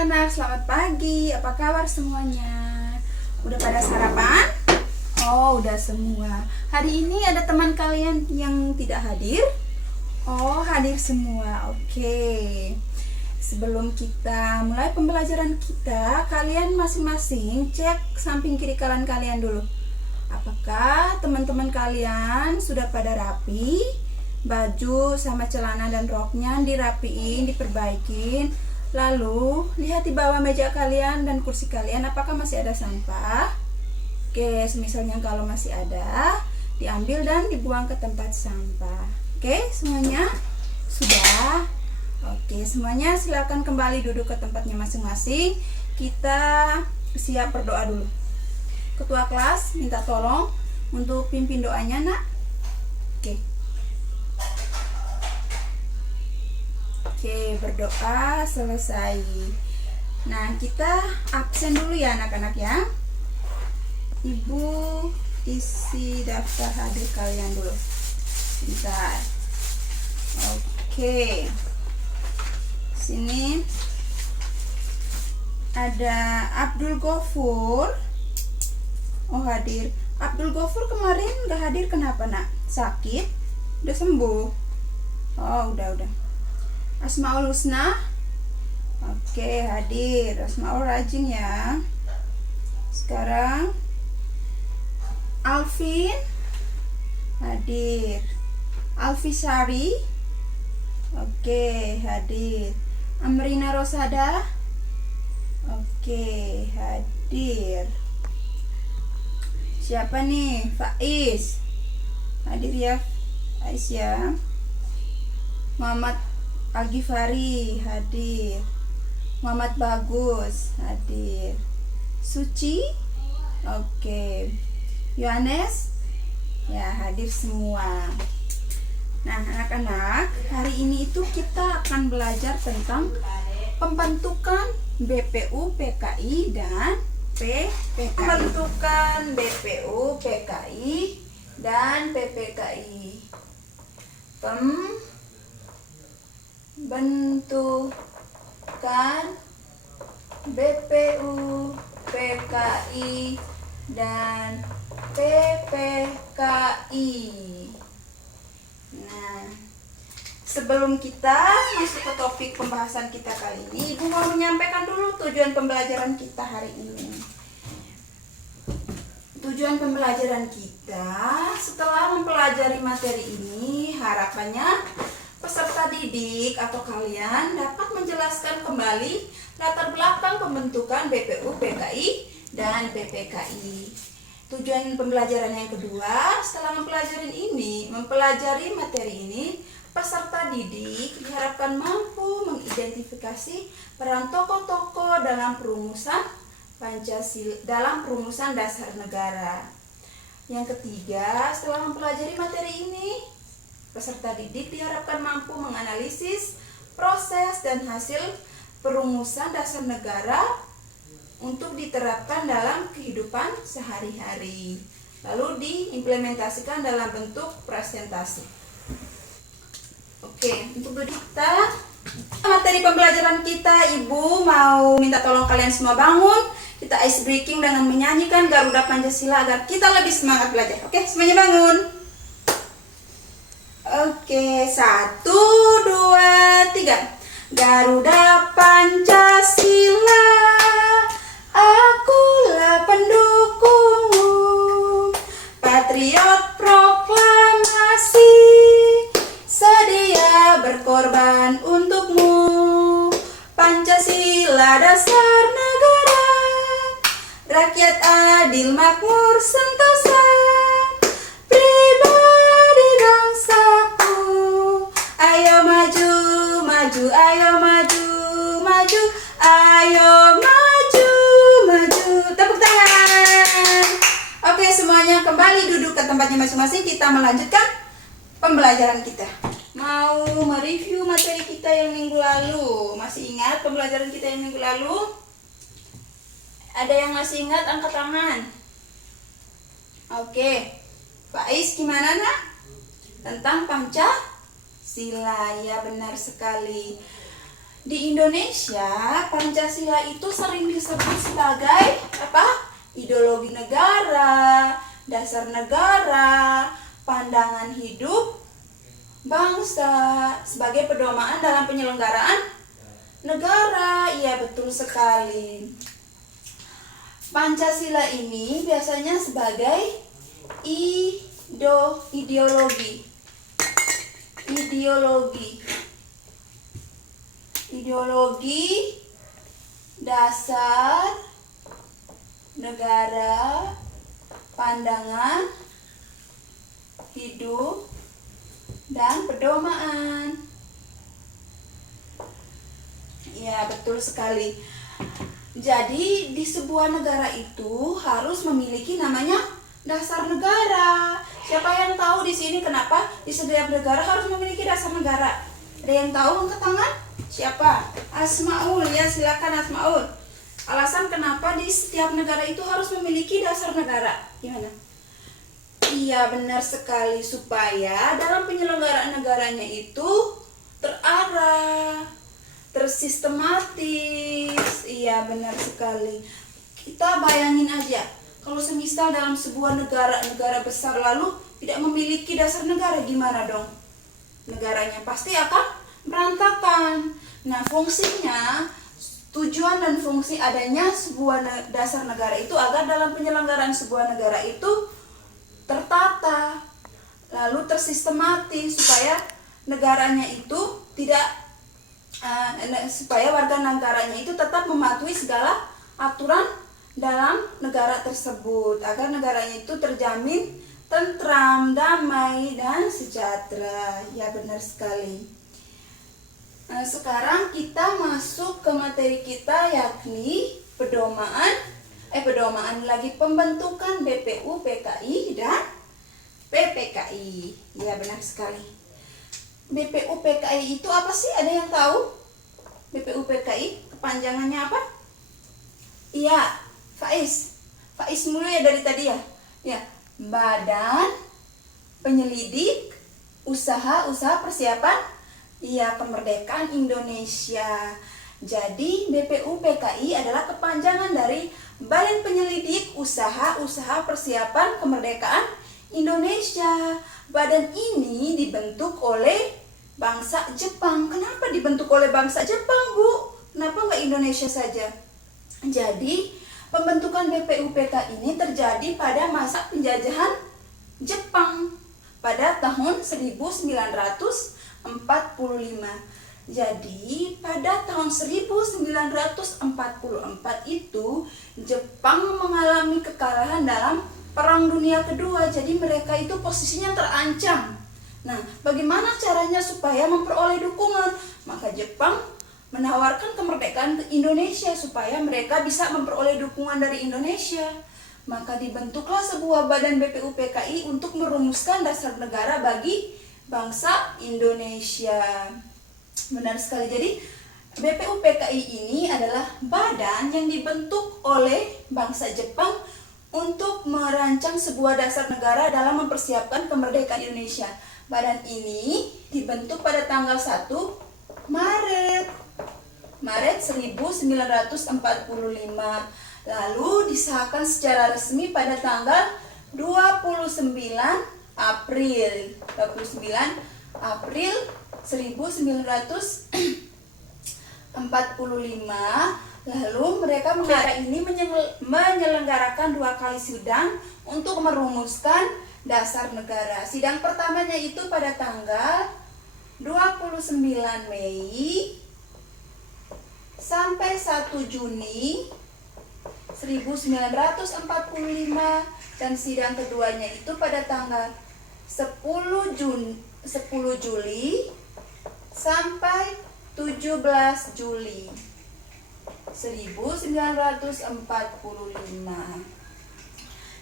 anak-anak, selamat pagi. Apa kabar semuanya? Udah pada sarapan? Oh, udah semua. Hari ini ada teman kalian yang tidak hadir? Oh, hadir semua. Oke. Sebelum kita mulai pembelajaran kita, kalian masing-masing cek samping kiri kanan kalian dulu. Apakah teman-teman kalian sudah pada rapi? Baju sama celana dan roknya dirapiin, diperbaikin. Lalu lihat di bawah meja kalian dan kursi kalian, apakah masih ada sampah? Oke, misalnya kalau masih ada, diambil dan dibuang ke tempat sampah. Oke, semuanya sudah? Oke, semuanya silakan kembali duduk ke tempatnya masing-masing. Kita siap berdoa dulu. Ketua kelas minta tolong untuk pimpin doanya, Nak. Oke. Oke, berdoa selesai. Nah, kita absen dulu ya anak-anak ya. Ibu isi daftar hadir kalian dulu. Bentar. Oke. Sini ada Abdul Gofur. Oh, hadir. Abdul Gofur kemarin gak hadir, kenapa, Nak? Sakit? Udah sembuh? Oh, udah. Asmaul Husna. Oke, hadir. Asmaul rajin ya. Sekarang Alvin hadir. Alfisari. Oke, hadir. Amrina Rosada. Oke, hadir. Siapa nih? Faiz. Hadir ya, Faiz ya. Muhammad Al-Ghifari hadir. Muhammad Bagus hadir. Suci. Oke. Yohanes ya, hadir semua. Nah, anak-anak, hari ini itu kita akan belajar tentang pembentukan BPU PKI dan PPKI. Pembentukan BPU PKI dan PPKI. Pembentukan BPU PKI dan PPKI. Nah, sebelum kita masuk ke topik pembahasan kita kali ini, Ibu mau menyampaikan dulu tujuan pembelajaran kita hari ini. Tujuan pembelajaran kita setelah mempelajari materi ini, harapannya peserta didik atau kalian dapat menjelaskan kembali latar belakang pembentukan BPU PKI dan PPKI. Tujuan pembelajaran yang kedua, setelah mempelajari materi ini, peserta didik diharapkan mampu mengidentifikasi peran tokoh-tokoh dalam perumusan Pancasila, dalam perumusan dasar negara. Yang ketiga, setelah mempelajari materi ini, peserta didik diharapkan mampu menganalisis proses dan hasil perumusan dasar negara untuk diterapkan dalam kehidupan sehari-hari, lalu diimplementasikan dalam bentuk presentasi. Oke, untuk kita materi pembelajaran kita, Ibu mau minta tolong kalian semua bangun. Kita ice breaking dengan menyanyikan Garuda Pancasila agar kita lebih semangat belajar. Oke, semuanya bangun. Oke, 1, 2, 3. Garuda Pancasila, akulah pendukungmu, patriot proklamasi, sedia berkorban untukmu. Pancasila dasar negara, rakyat adil makmur sentosa, pribadi bangsaku. Ayo maju, maju, ayo maju, maju, ayo maju, maju. Tepuk tangan. Oke, semuanya kembali duduk ke tempatnya masing-masing. Kita melanjutkan pembelajaran kita. Mau mereview materi kita yang minggu lalu. Masih ingat pembelajaran kita yang minggu lalu? Ada yang masih ingat? Angkat tangan. Oke, Faiz gimana, Nak? Tentang Pancasila, ya benar sekali. Di Indonesia, Pancasila itu sering disebut sebagai apa? Ideologi negara, dasar negara, pandangan hidup bangsa, sebagai pedoman dalam penyelenggaraan negara. Iya, betul sekali. Pancasila ini biasanya sebagai ideologi. Ideologi dasar negara, pandangan hidup dan pedoman. Ya, betul sekali. Jadi di sebuah negara itu harus memiliki namanya dasar negara. Siapa yang tahu di sini kenapa di setiap negara harus memiliki dasar negara? Ada yang tahu? Angkat tangan. Siapa? Asmaul, ya silakan Asmaul. Alasan kenapa di setiap negara itu harus memiliki dasar negara? Gimana? Iya, benar sekali, supaya dalam penyelenggaraan negaranya itu terarah, tersistematis. Iya, benar sekali. Kita bayangin aja, kalau semisal dalam sebuah negara besar lalu tidak memiliki dasar negara, gimana dong? Negaranya pasti akan berantakan. Nah, fungsinya, tujuan dan fungsi adanya sebuah dasar negara itu agar dalam penyelenggaraan sebuah negara itu tertata, lalu tersistematis, supaya negaranya itu tidak supaya warga negaranya itu tetap mematuhi segala aturan dalam negara tersebut, agar negaranya itu terjamin tentram, damai, dan sejahtera. Ya, benar sekali. Nah, sekarang kita masuk ke materi kita, yakni pembentukan BPU PKI dan PPKI. Ya, benar sekali. BPU PKI itu apa sih? Ada yang tahu? BPU PKI kepanjangannya apa? Iya, Faiz mulu ya dari tadi ya. Ya, Badan Penyelidik Usaha Persiapan Kemerdekaan Indonesia. Jadi BPU PKI adalah kepanjangan dari Badan Penyelidik Usaha Persiapan Kemerdekaan Indonesia. Badan ini dibentuk oleh bangsa Jepang. Kenapa dibentuk oleh bangsa Jepang, Bu? Kenapa nggak Indonesia saja? Jadi pembentukan BPU PKI ini terjadi pada masa penjajahan Jepang pada tahun 1945. Jadi pada tahun 1944 itu Jepang mengalami kekalahan dalam Perang Dunia Kedua. Jadi mereka itu posisinya terancam. Nah, bagaimana caranya supaya memperoleh dukungan? Maka Jepang menawarkan kemerdekaan ke Indonesia supaya mereka bisa memperoleh dukungan dari Indonesia. Maka dibentuklah sebuah badan BPU PKI untuk merumuskan dasar negara bagi bangsa Indonesia. Benar sekali. Jadi BPU PKI ini adalah badan yang dibentuk oleh bangsa Jepang untuk merancang sebuah dasar negara dalam mempersiapkan kemerdekaan Indonesia. Badan ini dibentuk pada tanggal 1 Maret 1945, lalu disahkan secara resmi pada tanggal 29 April 1945. Lalu mereka ini menyelenggarakan 2 kali sidang untuk merumuskan dasar negara. Sidang pertamanya itu pada tanggal 29 Mei sampai 1 Juni 1945, dan sidang keduanya itu pada tanggal 10 Juli sampai 17 Juli 1945.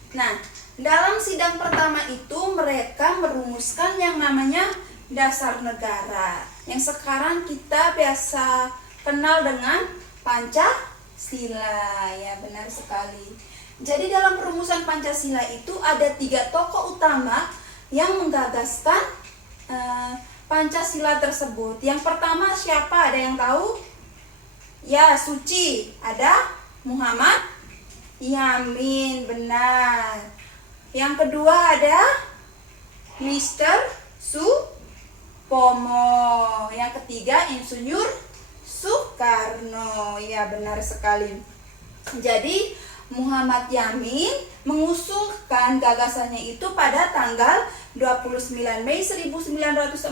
Nah, dalam sidang pertama itu mereka merumuskan yang namanya dasar negara, yang sekarang kita biasa kenal dengan Pancasila. Ya, benar sekali. Jadi dalam perumusan Pancasila itu ada 3 tokoh utama yang menggagaskan Pancasila tersebut. Yang pertama siapa? Ada yang tahu? Ya, Suci. Ada Muhammad Yamin, benar. Yang kedua ada Mr. Supomo. Yang ketiga Insinyur Soekarno. Ya, benar sekali. Jadi Muhammad Yamin mengusulkan gagasannya itu pada tanggal 29 Mei 1945,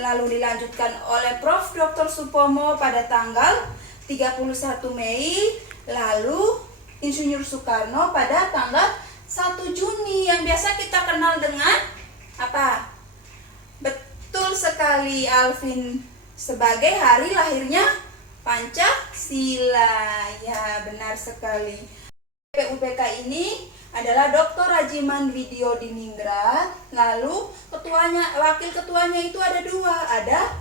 lalu dilanjutkan oleh Prof. Dr. Supomo pada tanggal 31 Mei, lalu Insinyur Soekarno pada tanggal 1 Juni yang biasa kita kenal dengan apa? Betul sekali Alvin, sebagai hari lahirnya Pancasila. Ya, benar sekali. PUPK ini adalah Dr. Rajiman Widyodiningrat. Lalu wakil ketuanya itu ada dua, ada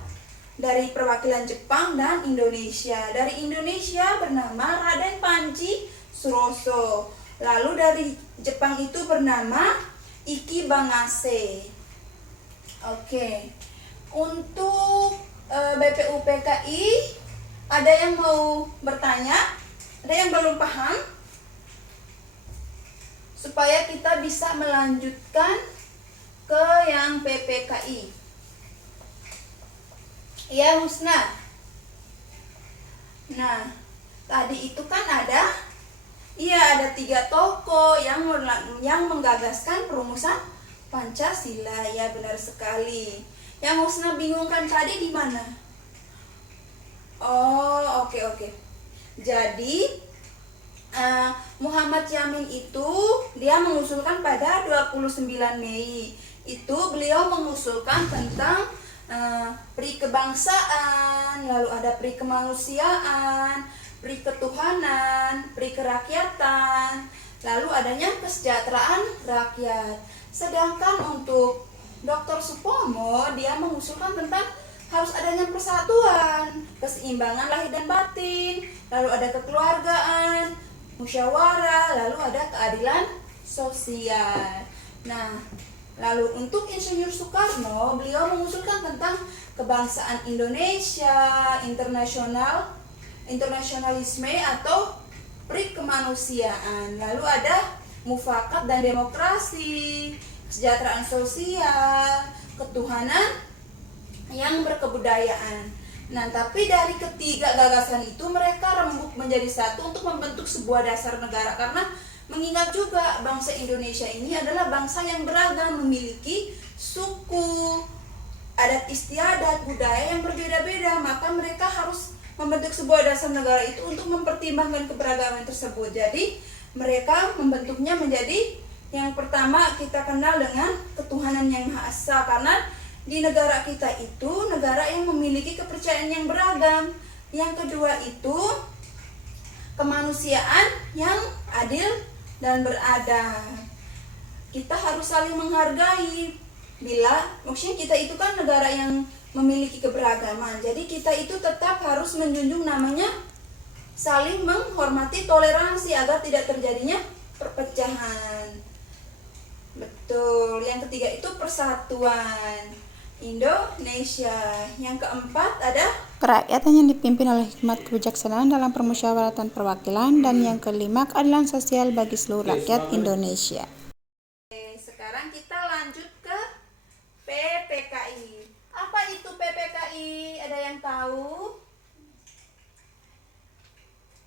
dari perwakilan Jepang dan Indonesia. Dari Indonesia bernama Raden Panji Suroso. Lalu dari Jepang itu bernama Iki Bangase. Oke. Untuk BPUPKI ada yang mau bertanya? Ada yang belum paham? Supaya kita bisa melanjutkan ke yang PPKI. Ya, Husna. Nah, tadi itu kan ada 3 tokoh yang menggagaskan perumusan Pancasila. Ya, benar sekali. Yang Husna bingungkan tadi di mana? Oh, oke. Jadi Muhammad Yamin itu dia mengusulkan pada 29 Mei. Itu beliau mengusulkan tentang pri kebangsaan, lalu ada pri kemanusiaan, pri ketuhanan, pri kerakyatan, lalu adanya kesejahteraan rakyat. Sedangkan untuk Dr. Supomo dia mengusulkan tentang harus adanya persatuan, keseimbangan lahir dan batin, lalu ada kekeluargaan, musyawarah, lalu ada keadilan sosial. Nah, lalu untuk Insinyur Soekarno, beliau mengusulkan tentang kebangsaan Indonesia, internasionalisme atau pri kemanusiaan. Lalu ada mufakat dan demokrasi, kesejahteraan sosial, ketuhanan yang berkebudayaan. Nah, tapi dari ketiga gagasan itu mereka rembuk menjadi satu untuk membentuk sebuah dasar negara, karena mengingat juga bangsa Indonesia ini adalah bangsa yang beragam, memiliki suku, adat istiadat, budaya yang berbeda-beda, maka mereka harus membentuk sebuah dasar negara itu untuk mempertimbangkan keberagaman tersebut. Jadi mereka membentuknya menjadi yang pertama kita kenal dengan ketuhanan yang Maha Esa, karena di negara kita itu negara yang memiliki kepercayaan yang beragam. Yang kedua itu kemanusiaan yang adil dan beradab. Kita harus saling menghargai. Maksudnya kita itu kan negara yang memiliki keberagaman. Jadi kita itu tetap harus menjunjung namanya saling menghormati, toleransi agar tidak terjadinya perpecahan. Betul. Yang ketiga itu persatuan Indonesia. Yang keempat ada kerakyatan yang dipimpin oleh hikmat kebijaksanaan dalam permusyawaratan perwakilan, dan yang kelima keadilan sosial bagi seluruh rakyat Indonesia. Sekarang kita lanjut ke PPKI. Apa itu PPKI? Ada yang tahu?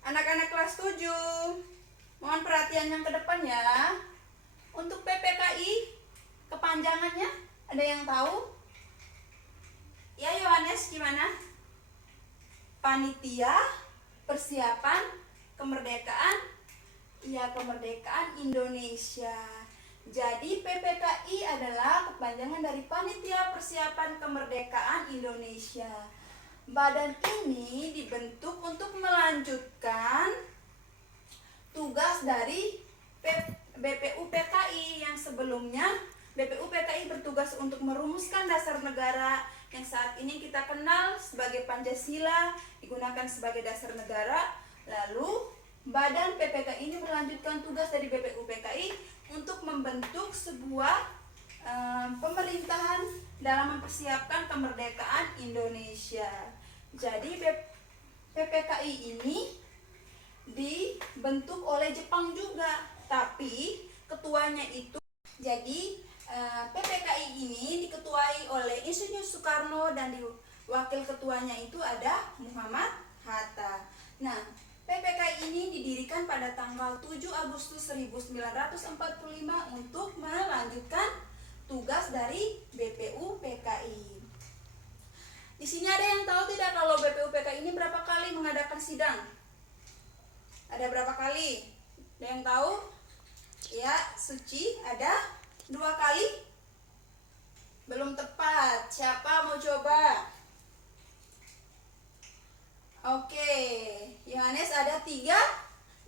Anak-anak kelas 7, mohon perhatian yang ke depan ya. Untuk PPKI kepanjangannya ada yang tahu? Ya, Yohanes, gimana? Panitia Persiapan Kemerdekaan. Ya, Kemerdekaan Indonesia. Jadi PPKI adalah kepanjangan dari Panitia Persiapan Kemerdekaan Indonesia. Badan ini dibentuk untuk melanjutkan tugas dari BPUPKI yang sebelumnya. BPUPKI bertugas untuk merumuskan dasar negara yang saat ini kita kenal sebagai Pancasila, digunakan sebagai dasar negara. Lalu badan PPKI ini melanjutkan tugas dari BPUPKI untuk membentuk sebuah pemerintahan dalam mempersiapkan kemerdekaan Indonesia. Jadi PPKI ini dibentuk oleh Jepang juga, tapi ketuanya itu jadi PPKI ini diketuai oleh Insinyur Soekarno dan wakil ketuanya itu ada Muhammad Hatta. Nah, PPKI ini didirikan pada tanggal 7 Agustus 1945 untuk melanjutkan tugas dari BPUPKI. Di sini ada yang tahu tidak kalau BPUPKI ini berapa kali mengadakan sidang? Ada berapa kali? Ada yang tahu? Ya, Suci, ada 2 kali? Belum tepat. Siapa mau coba? Oke, Yohanes ada 3?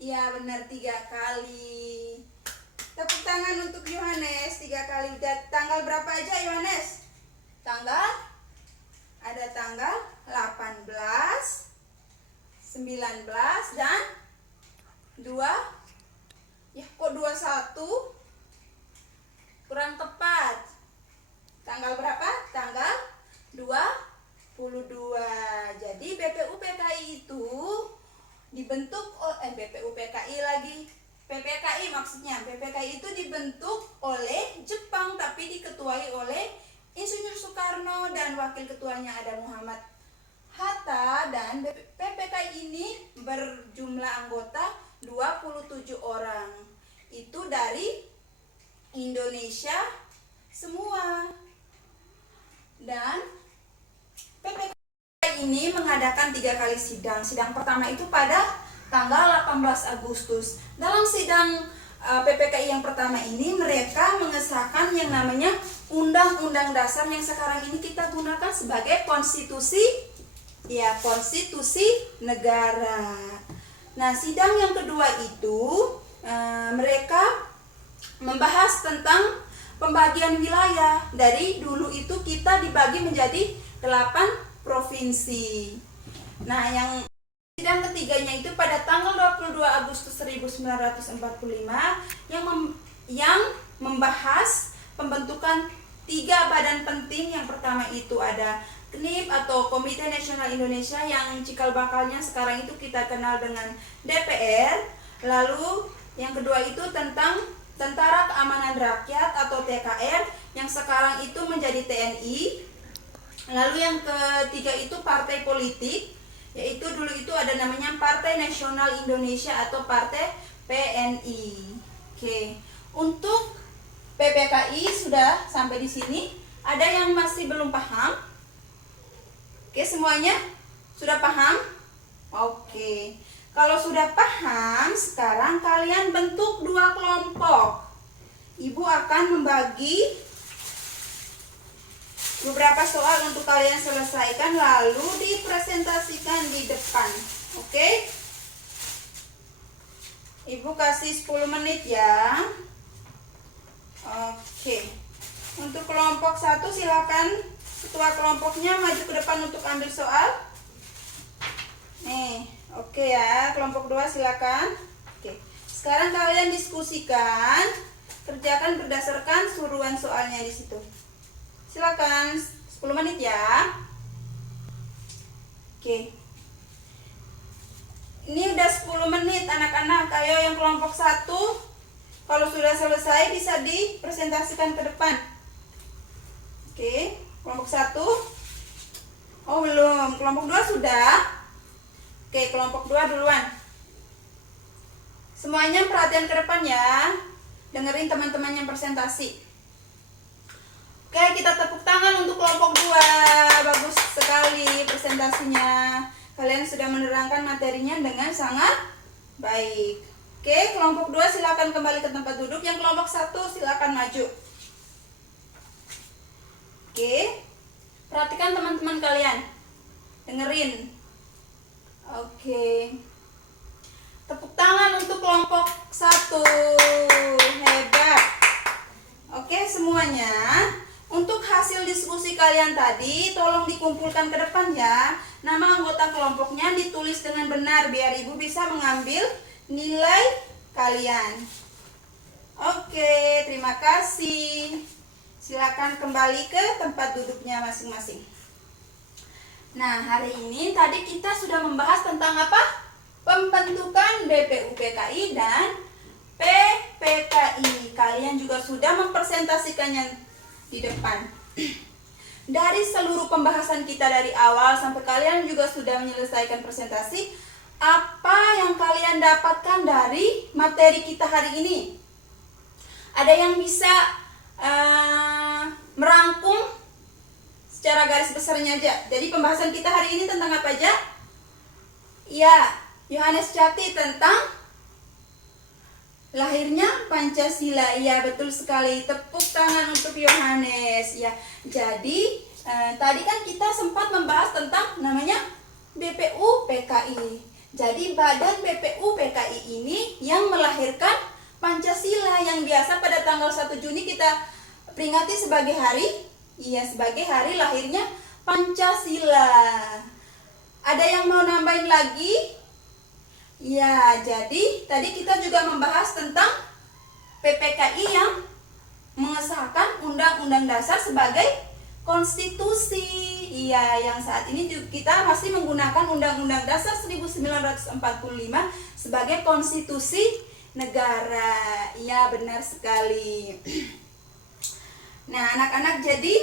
Iya benar, 3 kali. Tepuk tangan untuk Yohanes 3 kali. Tanggal berapa aja Yohanes? Ada tanggal 18, 19 dan 2. Ya kok 21? Kurang tepat. Tanggal berapa? Tanggal 22. Jadi BPUPKI itu dibentuk BPUPKI lagi. PPKI maksudnya. PPKI itu dibentuk oleh Jepang tapi diketuai oleh Insinyur Soekarno dan wakil ketuanya ada Muhammad Hatta, dan PPKI ini berjumlah anggota 27 orang. Itu dari Indonesia semua. Dan PPKI ini mengadakan 3 kali sidang. Sidang pertama itu pada tanggal 18 Agustus. Dalam sidang PPKI yang pertama ini mereka mengesahkan yang namanya Undang-Undang Dasar yang sekarang ini kita gunakan sebagai konstitusi negara. Nah, sidang yang kedua itu mereka membahas tentang pembagian wilayah. Dari dulu itu kita dibagi menjadi 8 provinsi. Nah, yang sidang ketiganya itu pada tanggal 22 Agustus 1945 yang membahas pembentukan 3 badan penting. Yang pertama itu ada KNIP atau Komite Nasional Indonesia yang cikal bakalnya sekarang itu kita kenal dengan DPR. Lalu yang kedua itu tentang Tentara Keamanan Rakyat atau TKR yang sekarang itu menjadi TNI. Lalu yang ketiga itu partai politik, yaitu dulu itu ada namanya Partai Nasional Indonesia atau Partai PNI. Oke. Untuk PPKI sudah sampai di sini. Ada yang masih belum paham? Oke, semuanya sudah paham? Oke. Kalau sudah paham, sekarang kalian bentuk 2 kelompok. Ibu akan membagi beberapa soal untuk kalian selesaikan lalu dipresentasikan di depan. Oke? Ibu kasih 10 menit ya. Oke. Untuk kelompok 1 silakan ketua kelompoknya maju ke depan untuk ambil soal. Nih, oke ya. Kelompok 2 silakan. Oke. Sekarang kalian diskusikan, kerjakan berdasarkan suruhan soalnya di situ. Silakan 10 menit ya. Oke. Ini udah 10 menit anak-anak. Ayo yang kelompok 1, kalau sudah selesai bisa dipresentasikan ke depan. Oke, kelompok 1. Oh, belum. Kelompok 2 sudah. Oke, kelompok 2 duluan. Semuanya perhatian ke depan ya. Dengerin teman-teman yang presentasi. Oke, kita tepuk tangan untuk kelompok 2. Bagus sekali presentasinya. Kalian sudah menerangkan materinya dengan sangat baik. Oke, kelompok 2 silakan kembali ke tempat duduk. Yang kelompok 1 silakan maju. Oke. Perhatikan teman-teman kalian. Dengerin. Oke. Tepuk tangan untuk kelompok 1. Hebat. Oke, semuanya. Untuk hasil diskusi kalian tadi, tolong dikumpulkan ke depan ya. Nama anggota kelompoknya ditulis dengan benar biar ibu bisa mengambil nilai kalian. Oke, terima kasih. Silakan kembali ke tempat duduknya masing-masing. Nah, hari ini tadi kita sudah membahas tentang apa? Pembentukan BPUPKI dan PPKI. Kalian juga sudah mempresentasikannya di depan. Dari seluruh pembahasan kita dari awal sampai kalian juga sudah menyelesaikan presentasi, apa yang kalian dapatkan dari materi kita hari ini? Ada yang bisa merangkum secara garis besarnya aja. Jadi pembahasan kita hari ini tentang apa aja? Ya, Yohanes Cakti tentang lahirnya Pancasila. Ya, betul sekali. Tepuk tangan untuk Yohanes. Ya, jadi tadi kan kita sempat membahas tentang namanya BPUPKI. Jadi badan BPUPKI ini yang melahirkan Pancasila yang biasa pada tanggal 1 Juni kita peringati sebagai hari, sebagai hari lahirnya Pancasila. Ada yang mau nambahin lagi? Ya, jadi tadi kita juga membahas tentang PPKI yang mengesahkan Undang-Undang Dasar sebagai konstitusi. Iya, yang saat ini kita masih menggunakan Undang-Undang Dasar 1945 sebagai konstitusi negara. Iya, benar sekali. Nah, anak-anak, jadi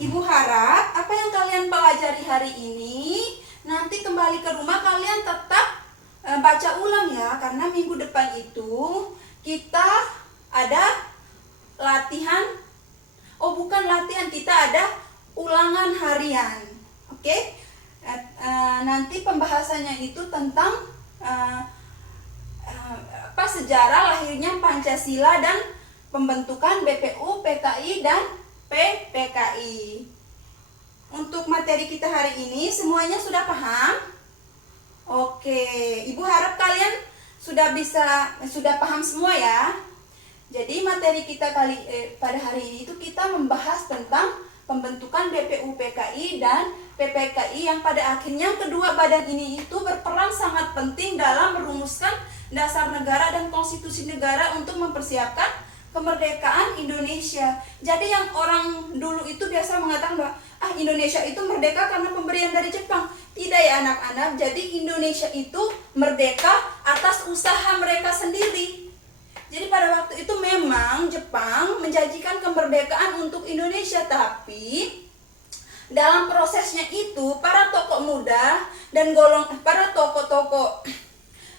Ibu harap apa yang kalian pelajari hari ini nanti kembali ke rumah kalian tetap baca ulang ya, karena minggu depan itu kita ada latihan. Oh, bukan latihan, kita ada ulangan harian. Oke? Nanti pembahasannya itu tentang sejarah lahirnya Pancasila dan pembentukan BPUPKI dan PPKI. Untuk materi kita hari ini semuanya sudah paham? Oke, Ibu harap kalian sudah paham semua ya. Jadi materi kita pada hari ini itu kita membahas tentang pembentukan BPUPKI dan PPKI yang pada akhirnya kedua badan ini itu berperan sangat penting dalam merumuskan dasar negara dan konstitusi negara untuk mempersiapkan kemerdekaan Indonesia. Jadi yang orang dulu itu biasa mengatakan bahwa Indonesia itu merdeka karena pemberian dari Jepang. Tidak ya anak-anak, jadi Indonesia itu merdeka atas usaha mereka sendiri. Jadi pada waktu itu memang Jepang menjanjikan kemerdekaan untuk Indonesia, tapi dalam prosesnya itu para tokoh muda dan para tokoh-tokoh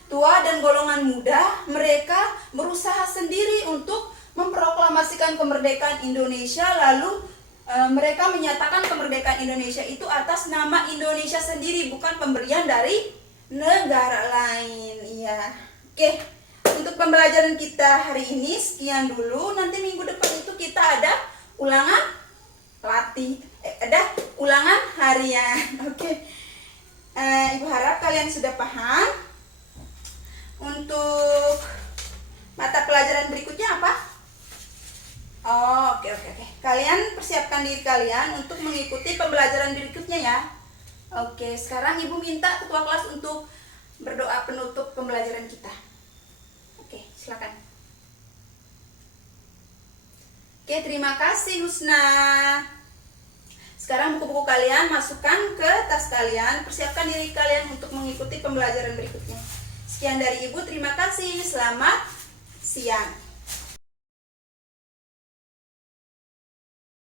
tua dan golongan muda mereka berusaha sendiri untuk memproklamasikan kemerdekaan Indonesia, lalu mereka menyatakan kemerdekaan Indonesia itu atas nama Indonesia sendiri, bukan pemberian dari negara lain. Iya. Oke. Untuk pembelajaran kita hari ini sekian dulu. Nanti minggu depan itu kita ada ulangan ulangan harian. Oke. Ibu harap kalian sudah paham. Untuk mata pelajaran berikutnya apa? Oke. Kalian persiapkan diri kalian untuk mengikuti pembelajaran berikutnya ya. Oke, sekarang Ibu minta ketua kelas untuk berdoa penutup pembelajaran kita. Oke, silakan. Oke, terima kasih Husna. Sekarang buku-buku kalian masukkan ke tas kalian. Persiapkan diri kalian untuk mengikuti pembelajaran berikutnya. Sekian dari Ibu, terima kasih. Selamat siang.